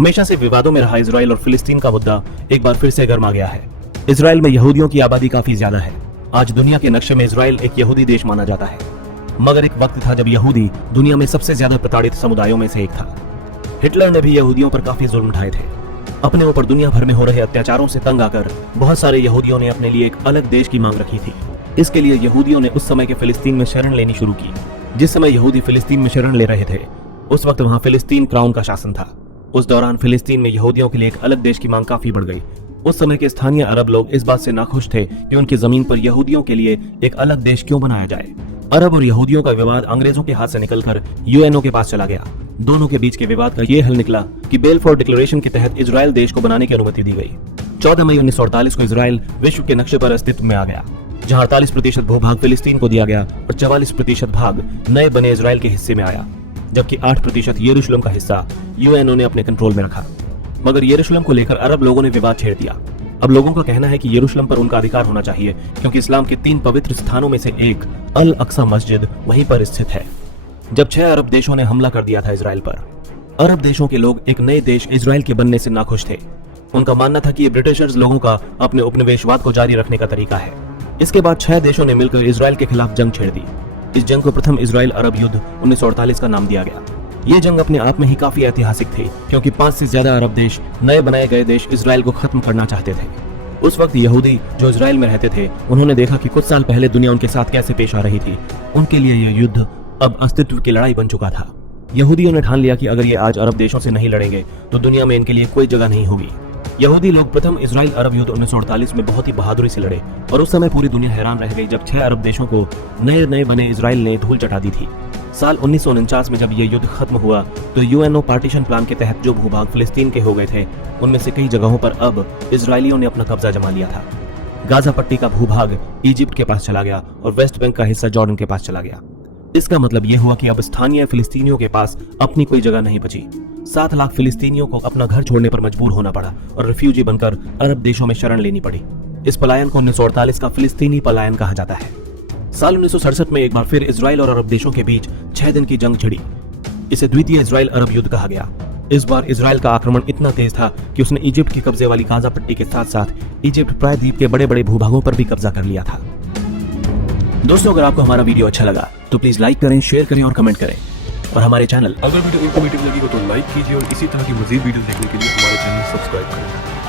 हमेशा से विवादों में रहा इजराइल और फिलिस्तीन का मुद्दा एक बार फिर से गर्मा गया है। इजराइल में यहूदियों की आबादी काफी ज्यादा है। आज दुनिया के नक्शे में इजराइल एक यहूदी देश माना जाता है, मगर एक वक्त था जब यहूदी दुनिया में सबसे ज्यादा प्रताड़ित समुदायों में से एक था। हिटलर ने भी यहूदियों पर काफी जुल्म ढाए थे। अपने ऊपर दुनिया भर में हो रहे अत्याचारों से तंग आकर बहुत सारे यहूदियों ने अपने लिए एक अलग देश की मांग रखी थी। इसके लिए यहूदियों ने उस समय के फिलिस्तीन में शरण लेनी शुरू की। जिस समय यहूदी फिलिस्तीन में शरण ले रहे थे, उस वक्त वहां फिलिस्तीन क्राउन का शासन था। उस दौरान फिलिस्तीन में यहूदियों के लिए एक अलग देश की मांग काफी बढ़ गई। उस समय के स्थानीय अरब लोग इस बात से नाखुश थे कि उनकी जमीन पर यहूदियों के लिए एक अलग देश क्यों बनाया जाए। अरब और यहूदियों का विवाद अंग्रेजों के हाथ से निकलकर यूएनओ के पास चला गया। दोनों के बीच के विवाद का ये हल निकला कि बेलफोर डिक्लेरेशन के तहत इजराइल देश को बनाने की अनुमति दी गई। 14 मई 1948 को इजराइल विश्व के नक्शे पर अस्तित्व में आ गया, जहां 48% भूभाग फिलिस्तीन को दिया गया और 44% भाग नए बने इजराइल के हिस्से में आया, जबकि 8% यरूशलेम का हिस्सा यूएनओ ने अपने कंट्रोल में रखा। मगर यरूशलेम को लेकर अरब लोगों ने विवाद छेड़ दिया। अब लोगों का कहना है कि यरूशलेम पर उनका अधिकार होना चाहिए, क्योंकि इस्लाम के 3 पवित्र स्थानों में से एक अल अक्सा मस्जिद वहीं पर स्थित है। जब 6 अरब देशों ने हमला कर दिया था इजराइल पर, अरब देशों के लोग एक नए देश इजराइल के बनने से नाखुश थे। उनका मानना था कि ये ब्रिटिशर्स लोगों का अपने उपनिवेशवाद को जारी रखने का तरीका है। इसके बाद 6 देशों ने मिलकर इजराइल के खिलाफ जंग छेड़ दी। इस जंग को प्रथम इजराइल अरब युद्ध 1948 का नाम दिया गया। ये जंग अपने आप में ही काफी ऐतिहासिक थी, क्योंकि 5 से ज्यादा अरब देश, नए बनाए गए देश, इजराइल को खत्म करना चाहते थे। उस वक्त यहूदी जो इजराइल में रहते थे, उन्होंने देखा कि कुछ साल पहले दुनिया उनके साथ कैसे पेश आ रही थी। उनके लिए यह युद्ध अब अस्तित्व की लड़ाई बन चुका था। यहूदियों ने ठान लिया कि अगर ये आज अरब देशों से नहीं लड़ेंगे तो दुनिया में इनके लिए कोई जगह नहीं होगी। यहूदी लोग प्रथम इजराइल अरब युद्ध 1948 में बहुत ही बहादुरी से लड़े, और उस समय पूरी दुनिया हैरान रह गई जब 6 अरब देशों को नए बने इजराइल ने धूल चटा दी थी। साल 1949 में जब यह युद्ध खत्म हुआ तो यूएनओ पार्टीशन प्लान के तहत जो भूभाग फिलिस्तीन के हो गए थे, उनमें से कई जगहों पर अब इजरायलियों ने अपना कब्जा जमा लिया था। गाजा पट्टी का भूभाग इजिप्ट के पास चला गया और वेस्ट बैंक का हिस्सा जॉर्डन के पास चला गया। इसका मतलब यह हुआ कि अब स्थानीय फिलिस्तीनियों के पास अपनी कोई जगह नहीं बची। 7 लाख फिलिस्तीनियों को अपना घर छोड़ने पर मजबूर होना पड़ा और रिफ्यूजी बनकर अरब देशों में शरण लेनी पड़ी। इस पलायन को 1948 का फिलिस्तीनी पलायन कहा जाता है। साल 1967 में एक बार फिर इजराइल और अरब देशों के बीच 6 दिन की जंग छिड़ी। इसे द्वितीय इजराइल अरब युद्ध कहा गया। इस बार इजराइल का आक्रमण इतना तेज था कि उसने इजिप्ट के कब्जे वाली गाजा पट्टी के साथ साथ इजिप्ट प्रायद्वीप के बड़े बड़े भूभागों पर भी कब्जा कर लिया था। दोस्तों, अगर आपको हमारा वीडियो अच्छा लगा तो प्लीज लाइक करें, शेयर करें और कमेंट करें। और हमारे चैनल अगर वीडियो इन्फॉर्मेटिव लगी हो तो लाइक कीजिए और इसी तरह की मजीद वीडियो देखने के लिए हमारे चैनल सब्सक्राइब करें।